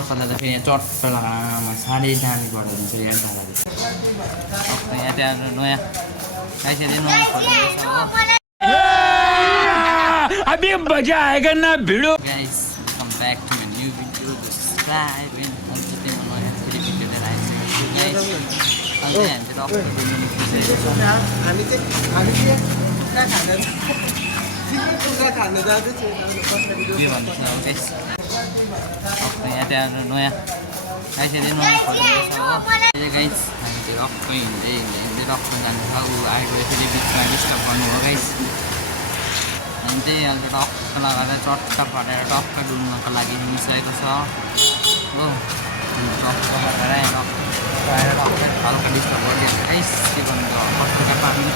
चट पर्दा त फेरि यहाँ चट्ट लगामा साह्रै दामी बढाइदिन्छ यहाँ डालाले यहाँ त्यहाँ नयाँ यसरी नयाँ खोलिदिँदैछ हो अभी मजा आएगा ना भिडो guys welcome back to my new video subscribe and अन्त त्यहाँ नयाँ फेरि भिडियो लिएर आइसकेको छु गाइस अन्त हामी चाहिँ के भन्दैछ गाइस यहाँ त्यहाँ नयाँ यसरी नयाँ खोलिदिँदैछ हो गाइस हामी चाहिँ रक्क हिँड्दै रक्क जाँदैछ ऊ आएको फेरि बिचमा डिस्टर्ब गर्नु हो गाइस अनि त्यही अहिले टक्क लगाएर चट्ट पारेर टक्क डुल्नको लागि हिँडिसकेको छ हो टक्क लगाएर टक्क हल्का डिस्टर्ब गरिहाल्छ गाइस के गर्नु त कस्तो पार्नु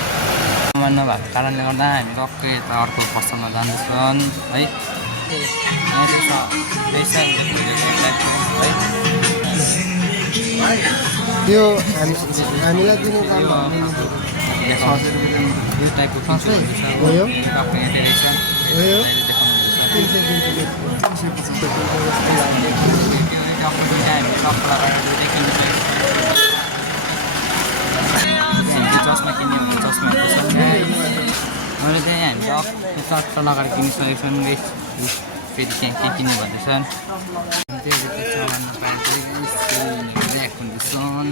सामान नभएको कारणले गर्दा हामी टक्कै यता अर्को पसलमा जाँदैछन् है यहाँ चाहिँ त्यो हामीलाई दिने यो टाइपको हो चस्मा किन्यो भने चस्मा अहिले चाहिँ हामी चट्ट लगाएर किनिसकेको छौँ फेरि त्यहाँ के किन्यो भन्दैछन् चलाउन पाए ल्याएको हुँदैछन्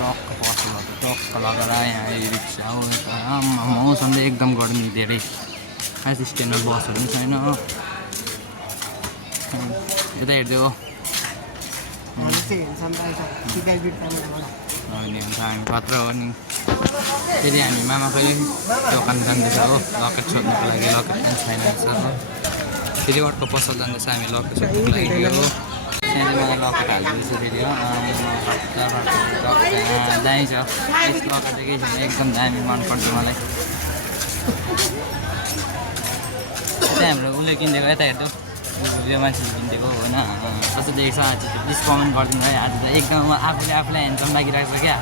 रक पसलहरू टक्क लगाएर यहाँ रिक्सा हो यता मौसम चाहिँ एकदम गर्मी धेरै खास स्ट्यान्डमा बसहरू पनि छैन यता हेरिदियो अनि हुन्छ हामी पत्र हो नि फेरि हामी मामाकै दोकान जाँदैछ हो लकेट सोध्नुको लागि लकेट पनि छैन हो फेरि अर्को पसल जाँदैछ हामी लकेट सोध्नुको लागि हो त्यहाँदेखि मलाई लकेट हालिदिँदैछु फेरि हो दामी छ यस लकेट केही छैन एकदम दामी मनपर्छ मलाई यता हाम्रो उसले किनिदिएको यता हेर्नु यो मान्छेले किनिदिएको होइन कस्तो देखेको छ आज प्लिज कमेन्ट गरिदिनु है आज त एकदम आफूलाई ह्यान्डसम लागिरहेको छ क्या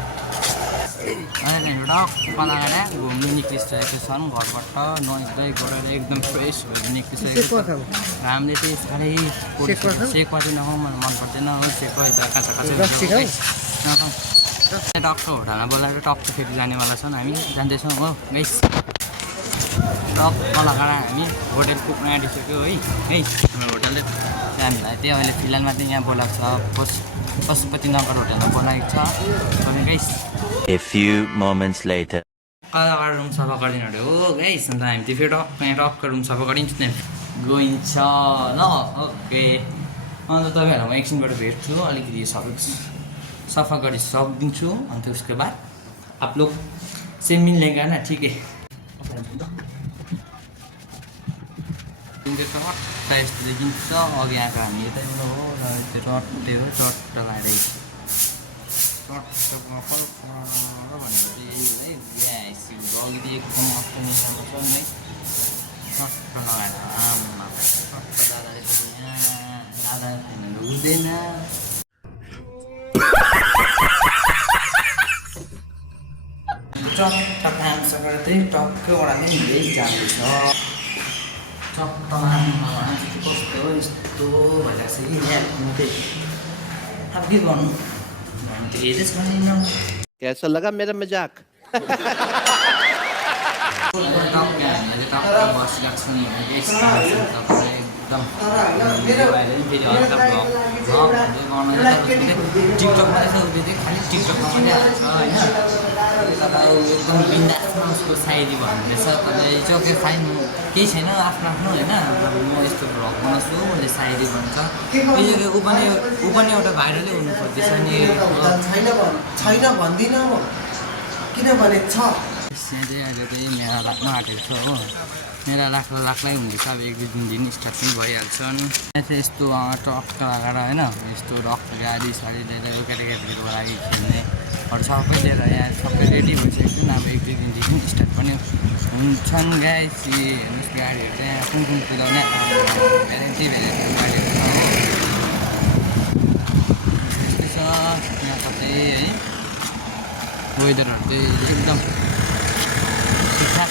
अनि टक्क लगाएर घुम्नु निक्लिसकेको छन् घरबाट नुहाइधुवाइ गरेर एकदम फ्रेस भएर निक्लिसकेको छ घामले चाहिँ साह्रै सेक चाहिँ नखाउँ मलाई मन पर्दैन हो सेक काँचा टक्क होटलमा बोलाएर टक्क फेरि जानेवाला छन् हामी जाँदैछौँ हो गाइस टक्क लगाएर हामी होटेल पुग्न आँटिसक्यो है हाम्रो होटलले हामीलाई त्यही अहिले फिलहालमा चाहिँ यहाँ बोलाएको छ पशुपतिनगर होटलमा बोलाएको छ guys A few moments later. लगाएर रुम सफा गरिदिनु अरे हो गाइस अन्त हामी त्यो फेरि टक्क यहाँ टक्क रुम सफा गरिन्छ गइन्छ ल ओके अन्त तपाईँहरूलाई म एकछिनबाट भेट्छु अलिकति सफा गरी सकिदिन्छु अन्त उसको बाद आप लोग से मिल्नेगा ना ठीक है यस्तो देखिन्छ अघि आएको हामी यतैबाट हो र त्यो चट्ट लगाएर चट्टमा भनेको चाहिँ है अघि एकदम मस्तो निशामा छ है चट्ट लगाएर आमा चट्ट दादाले दादा खानु हुँदैन चट्ट काम सकेर चाहिँ टक्कै ओडाले हिँड्दै जाँदैछ चट्टमा कस्तो यस्तो भइरहेको छ कि यहाँ चाहिँ अब के गर्नु हामी त हेर्दै छैनौँ कैसा लगा मेरा मजाक टिकटकमा खालि टिकटकमा मात्रै हाल्छ होइन एकदम बिन्दासमा उसको सायरी भन्दैछ तपाईँ चौके फाइन केही छैन आफ्नो होइन म यस्तो भ्लग बनाउँछु मैले सायरी भन्छ ऊ पनि एउटा भाइरलै हुनु खोज्दैछ नि छैन भन्दिनँ म किनभने छ यहाँ चाहिँ अहिले चाहिँ मेला लाग्न आँटेको छ हो मेला लाग्लै हुँदैछ अब एक दुई दिन स्टार्ट पनि भइहाल्छन् यहाँ चाहिँ यस्तो टक्क लगाएर होइन यस्तो रक गाडी साडी लिएर केटाकेटीहरूको लागि खेल्नेहरू सबै लिएर यहाँ सबै रेडी भइसकेको अब एक दुई दिनदेखि स्टार्ट पनि हुन्छन् गाइस हेर्नुहोस् गाडीहरू चाहिँ कुन कुदाउने भेराइटी गाडीहरू छ यस्तै छ यहाँ कतै है वेदरहरू चाहिँ एकदम ठिकठाक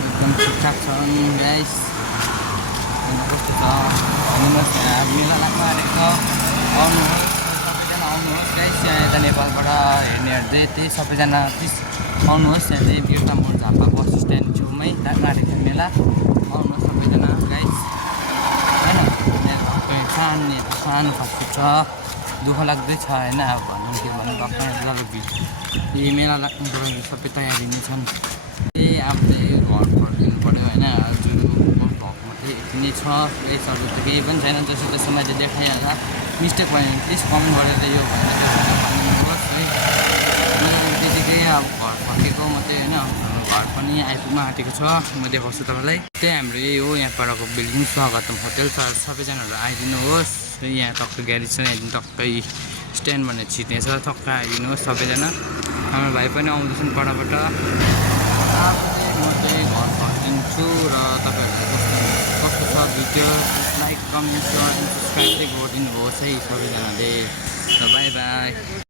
एकदम ठिकठाक छन् गाइस हेर्नु कस्तो छ हेर्नुहोस् यहाँ मेला लाग्न आँटेको छ आउनुहोस् सबैजना आउनुहोस् गाइस यहाँ यता नेपालबाट हेर्नेहरू चाहिँ त्यही सबैजना प्लिज आउनुहोस् यहाँ चाहिँ बिर्ता मोड झापा बस स्ट्यान्ड छेउमै लाग्न आँटेको छ मेला आउनुहोस् सबैजना गाइस होइन सानो फास्टफुड छ दुःख लाग्दैछ होइन अब भन्नु के भन्नु भएन यही मेला लाग्नुको लागि सबै तयारी नै छन् त्यही अब चाहिँ घर फर्किनु पऱ्यो होइन जुन भएको मात्रै यति नै छ प्लेस अरू त केही पनि छैन जसो त्यसो मैले देखाइहाल्छ मिस्टेक भयो भने प्लिज कमेन्ट गरेर यो भनिदिनुहोस् है मैले त्यतिकै अब घर फर्केको मात्रै होइन घर पनि आइपुग्न आँटेको छ म देखाउँछु तपाईँलाई त्यही हाम्रो यही हो यहाँ परको बिल्डिङ स्वागतम होटेल छ सबैजनाहरू आइदिनुहोस् यहाँ टक्कै ग्यारेज छ यहाँदेखि टक्कै स्ट्यान्ड भनेर छिट्ने छ टक्कै आइदिनुहोस् सबैजना हाम्रो भाइ पनि आउँदैछन् परबाट अब चाहिँ म चाहिँ घर फर्किन्छु र तपाईँहरूलाई कस्तो छ भिडियो लाइक कमेन्ट र सब्सक्राइब चाहिँ गरिदिनुहोस् है सबैजनाले बाई बाई